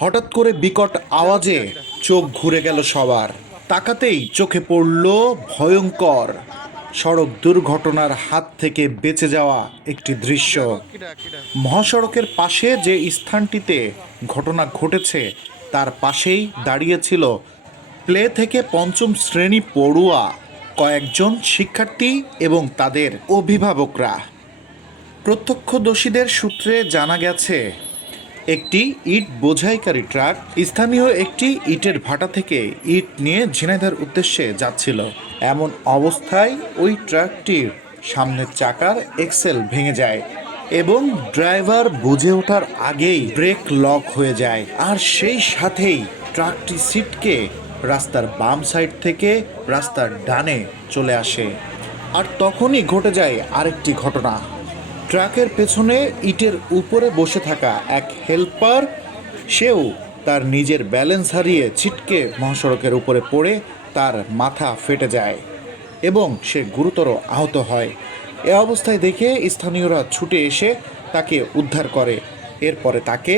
হঠাৎ করে বিকট আওয়াজে চোখ ঘুরে গেল সবার। তাকাতেই চোখে পড়ল ভয়ঙ্কর সড়ক দুর্ঘটনার হাত থেকে বেঁচে যাওয়া একটি দৃশ্য। মহাসড়কের পাশে যে স্থানটিতে ঘটনা ঘটেছে তার পাশেই দাঁড়িয়েছিল প্লে থেকে পঞ্চম শ্রেণী পড়ুয়া কয়েকজন শিক্ষার্থী এবং তাদের অভিভাবকরা। প্রত্যক্ষদর্শীদের সূত্রে জানা গেছে, একটি ইট বোঝাইকারী ট্রাক স্থানীয় একটি ইটের ভাটা থেকে ইট নিয়ে ঝিনাইদহের উদ্দেশ্যে যাচ্ছিল। এমন অবস্থায় ওই ট্রাকটির সামনের চাকার এক্সেল ভেঙে যায় এবং ড্রাইভার বুঝে ওঠার আগেই ব্রেক লক হয়ে যায়। আর সেই সাথেই ট্রাকটি ছিটকে রাস্তার বাম সাইড থেকে রাস্তার ডানে চলে আসে। আর তখনই ঘটে যায় আরেকটি ঘটনা। ট্রাকের পেছনে ইটের উপরে বসে থাকা এক হেল্পার, সেও তার নিজের ব্যালেন্স হারিয়ে ছিটকে মহাসড়কের উপরে পড়ে তার মাথা ফেটে যায় এবং সে গুরুতর আহত হয়। এ অবস্থায় দেখে স্থানীয়রা ছুটে এসে তাকে উদ্ধার করে। এরপরে তাকে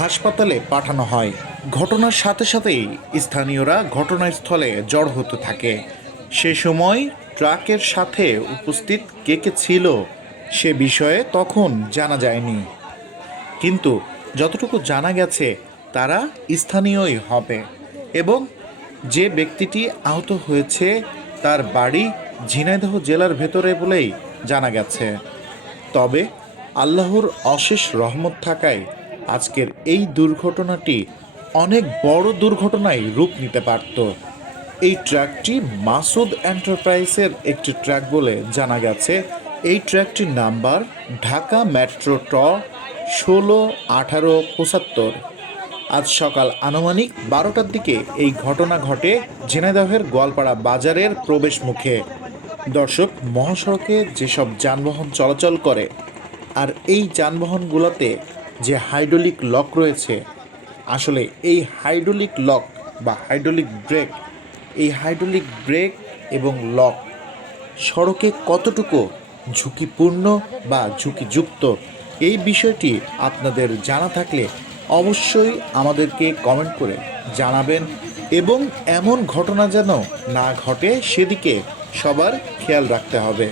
হাসপাতালে পাঠানো হয়। ঘটনার সাথে সাথেই স্থানীয়রা ঘটনাস্থলে জড়ো হতে থাকে। সে সময় ট্রাকের সাথে উপস্থিত কে কে ছিল সে বিষয়ে তখন জানা যায়নি, কিন্তু যতটুকু জানা গেছে তারা স্থানীয়ই হবে এবং যে ব্যক্তিটি আহত হয়েছে তার বাড়ি ঝিনাইদহ জেলার ভেতরে বলেই জানা গেছে। তবে আল্লাহর অশেষ রহমত থাকায় আজকের এই দুর্ঘটনাটি অনেক বড় দুর্ঘটনায় রূপ নিতে পারত। এই ট্রাকটি মাসুদ এন্টারপ্রাইজের একটি ট্রাক বলে জানা গেছে। এই ট্রাকটির নাম্বার ঢাকা মেট্রো ট 161875। আজ সকাল আনুমানিক 12টার দিকে এই ঘটনা ঘটে ঝিনাইদহের গোয়ালপাড়া বাজারের প্রবেশ মুখে। দর্শক, মহাসড়কে যেসব যানবাহন চলাচল করে আর এই যানবাহনগুলোতে যে হাইড্রোলিক লক রয়েছে, আসলে এই হাইড্রোলিক লক বা হাইড্রোলিক ব্রেক, এই হাইড্রোলিক ব্রেক এবং লক সড়কে কতটুকু ঝুঁকিপূর্ণ বা ঝুঁকিযুক্ত, এই বিষয়টি আপনাদের জানা থাকলে অবশ্যই আমাদেরকে কমেন্ট করে জানাবেন এবং এমন ঘটনা যেন না ঘটে সেদিকে সবার খেয়াল রাখতে হবে।